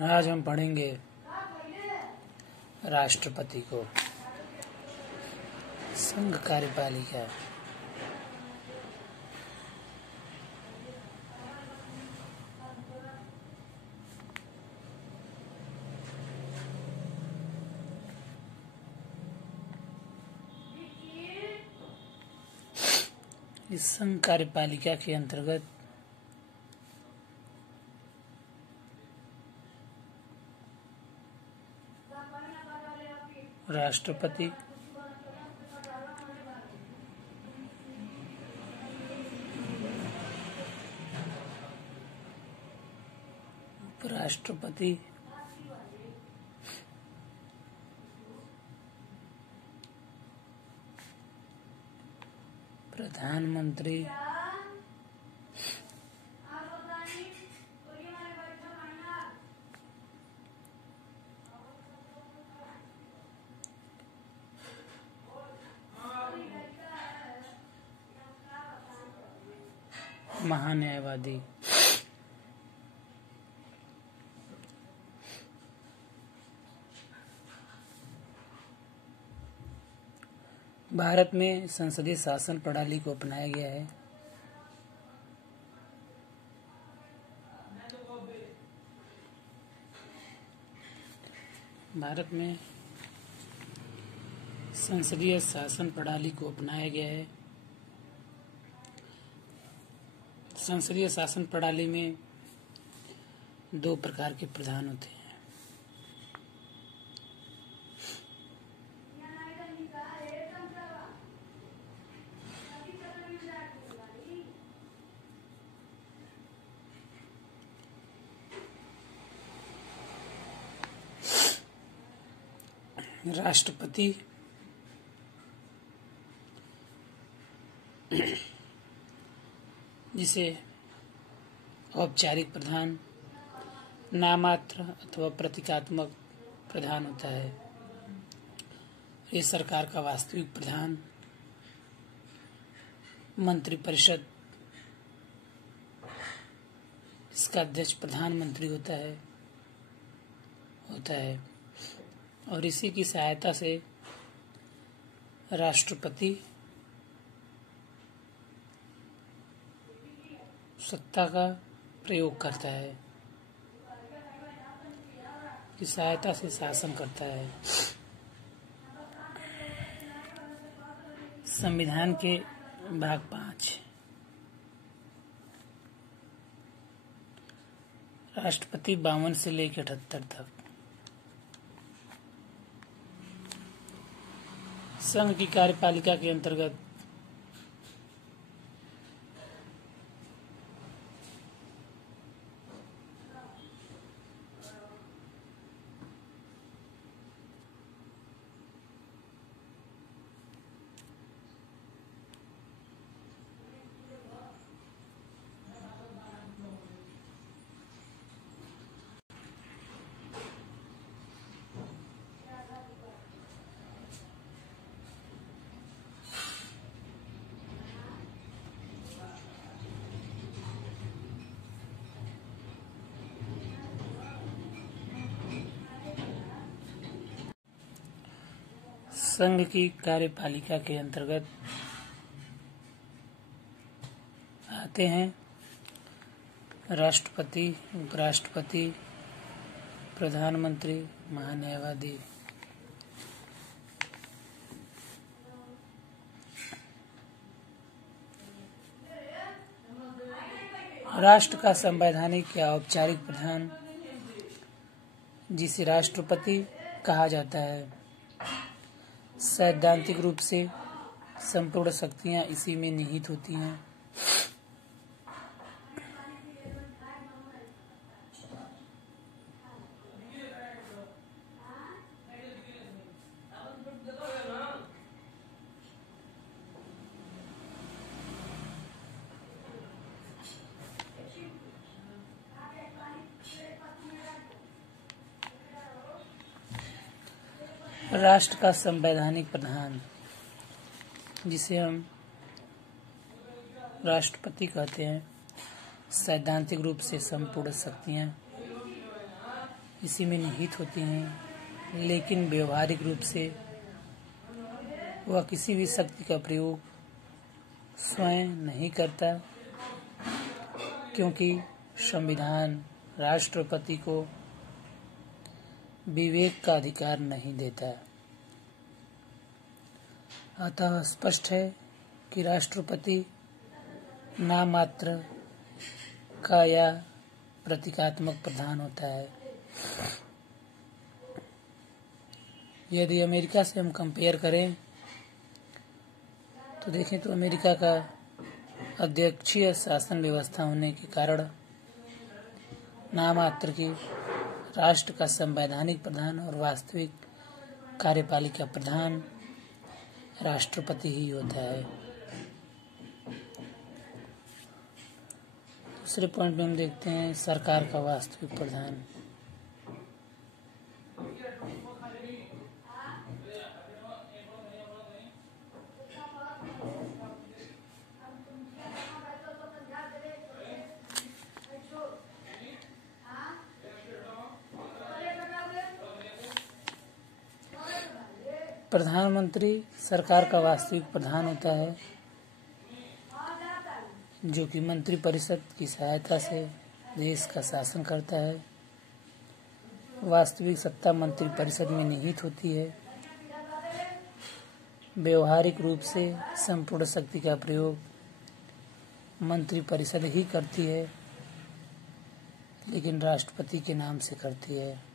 आज हम पढ़ेंगे राष्ट्रपति को। संघ कार्यपालिका। इस संघ कार्यपालिका के अंतर्गत राष्ट्रपति, उपराष्ट्रपति, प्रधानमंत्री, महान्यायवादी। भारत में संसदीय शासन प्रणाली को अपनाया गया है। भारत में संसदीय शासन प्रणाली को अपनाया गया है। संसदीय शासन प्रणाली में दो प्रकार के प्रधान होते हैं। राष्ट्रपति, जिसे औपचारिक प्रधान, नामात्र अथवा प्रतीकात्मक प्रधान होता है। ये सरकार का वास्तविक प्रधान। मंत्रिपरिषद, इसका अध्यक्ष प्रधानमंत्री होता है और इसी की सहायता से राष्ट्रपति सत्ता का प्रयोग करता है, की सहायता से शासन करता है। संविधान के भाग 5 राष्ट्रपति 52 से लेकर 78 तक। संघ की कार्यपालिका के अंतर्गत संघ की कार्यपालिका के अंतर्गत आते हैं राष्ट्रपति, उपराष्ट्रपति, प्रधानमंत्री, महान्यायवादी। राष्ट्र का संवैधानिक या औपचारिक प्रधान, जिसे राष्ट्रपति कहा जाता है, सैद्धांतिक रूप से संपूर्ण शक्तियां इसी में निहित होती हैं। राष्ट्र का संवैधानिक प्रधान, जिसे हम राष्ट्रपति कहते हैं, सैद्धांतिक रूप से संपूर्ण शक्तियां इसी में निहित होती हैं, लेकिन व्यवहारिक रूप से वह किसी भी शक्ति का प्रयोग स्वयं नहीं करता, क्योंकि संविधान राष्ट्रपति को विवेक का अधिकार नहीं देता। अतः स्पष्ट है कि राष्ट्रपति नामात्र का या प्रतीकात्मक प्रधान होता है। यदि अमेरिका से हम कंपेयर करें तो देखें तो अमेरिका का अध्यक्षीय शासन व्यवस्था होने के कारण नामात्र की राष्ट्र का संवैधानिक प्रधान और वास्तविक कार्यपालिका प्रधान राष्ट्रपति ही होता है। दूसरे पॉइंट में हम देखते हैं सरकार का वास्तविक प्रधान। प्रधानमंत्री सरकार का वास्तविक प्रधान होता है, जो कि मंत्रिपरिषद की सहायता से देश का शासन करता है। वास्तविक सत्ता मंत्रिपरिषद में निहित होती है। व्यवहारिक रूप से संपूर्ण शक्ति का प्रयोग मंत्रिपरिषद ही करती है, लेकिन राष्ट्रपति के नाम से करती है।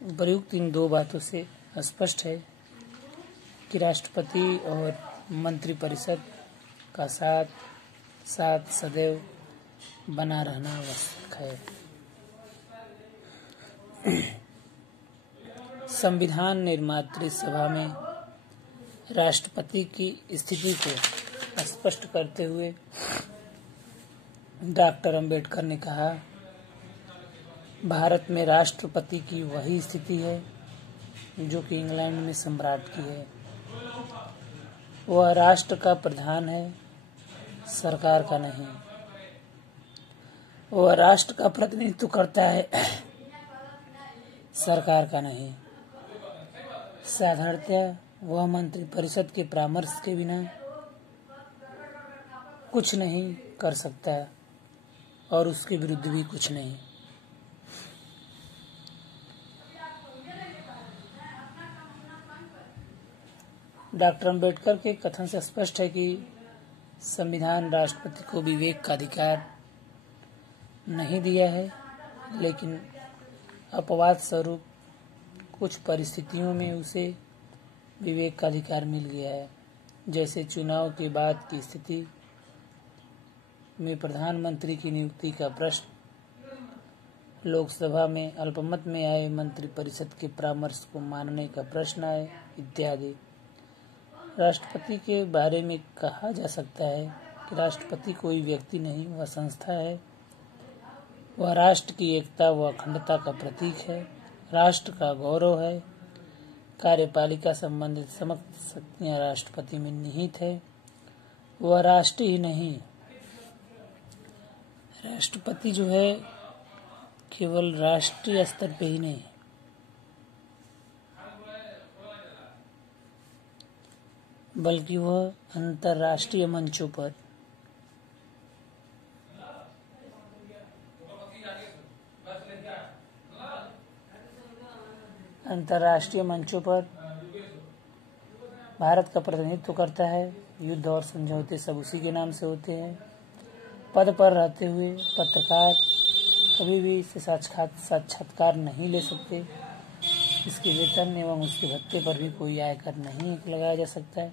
उपर्युक्त इन दो बातों से स्पष्ट है कि राष्ट्रपति और मंत्रिपरिषद का साथ साथ सदैव बना रहना आवश्यक है। संविधान निर्मात्री सभा में राष्ट्रपति की स्थिति को स्पष्ट करते हुए डॉक्टर अंबेडकर ने कहा, भारत में राष्ट्रपति की वही स्थिति है जो कि इंग्लैंड में सम्राट की है। वह राष्ट्र का प्रधान है, सरकार का नहीं। वह राष्ट्र का प्रतिनिधित्व करता है, सरकार का नहीं। साधारणतः वह मंत्रिपरिषद के परामर्श के बिना कुछ नहीं कर सकता और उसके विरुद्ध भी कुछ नहीं। डॉक्टर अंबेडकर के कथन से स्पष्ट है कि संविधान राष्ट्रपति को विवेक का अधिकार नहीं दिया है, लेकिन अपवाद स्वरूप कुछ परिस्थितियों में उसे विवेक का अधिकार मिल गया है। जैसे चुनाव के बाद की स्थिति में प्रधानमंत्री की नियुक्ति का प्रश्न, लोकसभा में अल्पमत में आए मंत्रिपरिषद के परामर्श को मानने का प्रश्न आए इत्यादि। राष्ट्रपति के बारे में कहा जा सकता है कि राष्ट्रपति कोई व्यक्ति नहीं, वह संस्था है। वह राष्ट्र की एकता व अखंडता का प्रतीक है, राष्ट्र का गौरव है। कार्यपालिका संबंधित समस्त शक्तियां राष्ट्रपति में निहित है। वह राष्ट्र ही नहीं, राष्ट्रपति जो है केवल राष्ट्रीय स्तर पे ही नहीं, बल्कि वह अंतर्राष्ट्रीय मंचों पर भारत का प्रतिनिधित्व करता है। युद्ध और समझौते सब उसी के नाम से होते हैं। पद पर रहते हुए पत्रकार कभी भी इसे साक्षात्कार नहीं ले सकते। इसके वेतन एवं उसके भत्ते पर भी कोई आयकर नहीं लगाया जा सकता है।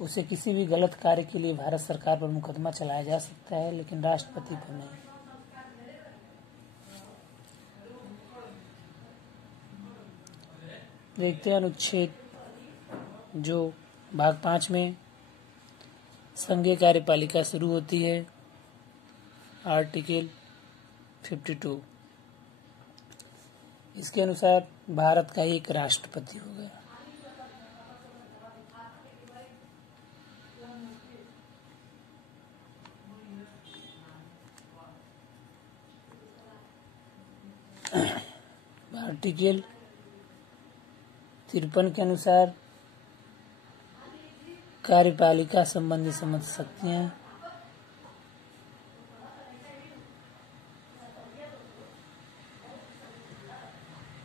उसे किसी भी गलत कार्य के लिए भारत सरकार पर मुकदमा चलाया जा सकता है, लेकिन राष्ट्रपति पर नहीं। देखते हैं अनुच्छेद जो भाग 5 में संघीय कार्यपालिका शुरू होती है। आर्टिकल 52 इसके अनुसार भारत का एक राष्ट्रपति होगा। आर्टिकल 53 के अनुसार कार्यपालिका संबंधी समस्त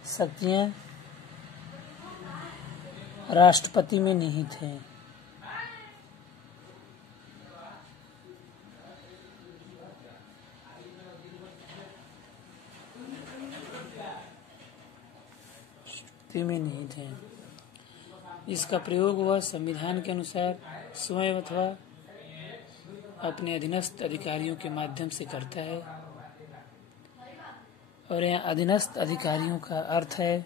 शक्तियां राष्ट्रपति में निहित हैं। इसका प्रयोग वह संविधान के अनुसार स्वयं अथवा अपने अधीनस्थ अधिकारियों के माध्यम से करता है। और यहाँ अधीनस्थ अधिकारियों का अर्थ है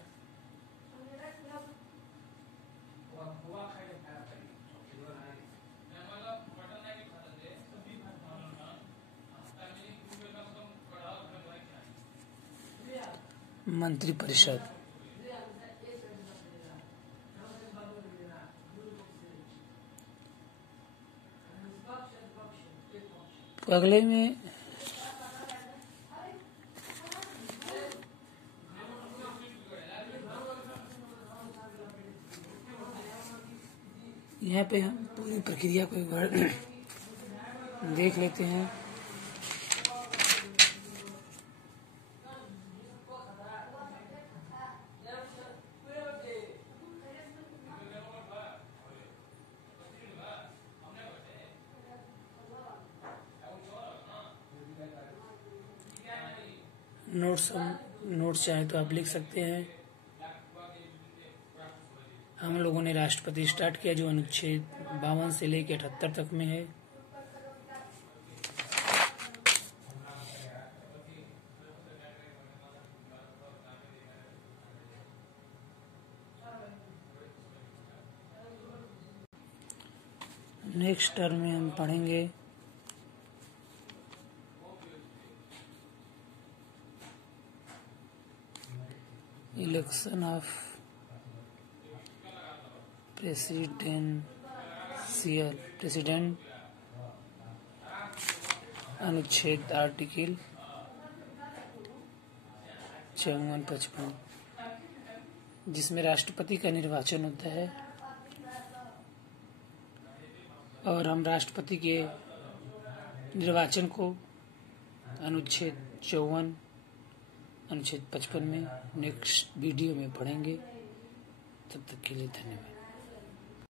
मंत्रिपरिषद। अगले में यहाँ पे हम पूरी प्रक्रिया को एक बार देख लेते हैं। नोट्स चाहे तो आप लिख सकते हैं। हम लोगों ने राष्ट्रपति स्टार्ट किया जो अनुच्छेद 52 से लेकर 78 तक में है। नेक्स्ट टर्म में हम पढ़ेंगे इलेक्शन ऑफ प्रेसिडेंट अनुच्छेद आर्टिकल 54-55 जिसमें राष्ट्रपति का निर्वाचन होता है। और हम राष्ट्रपति के निर्वाचन को अनुच्छेद 54 अनुच्छेद 55 में नेक्स्ट वीडियो में पढ़ेंगे। तब तक के लिए धन्यवाद।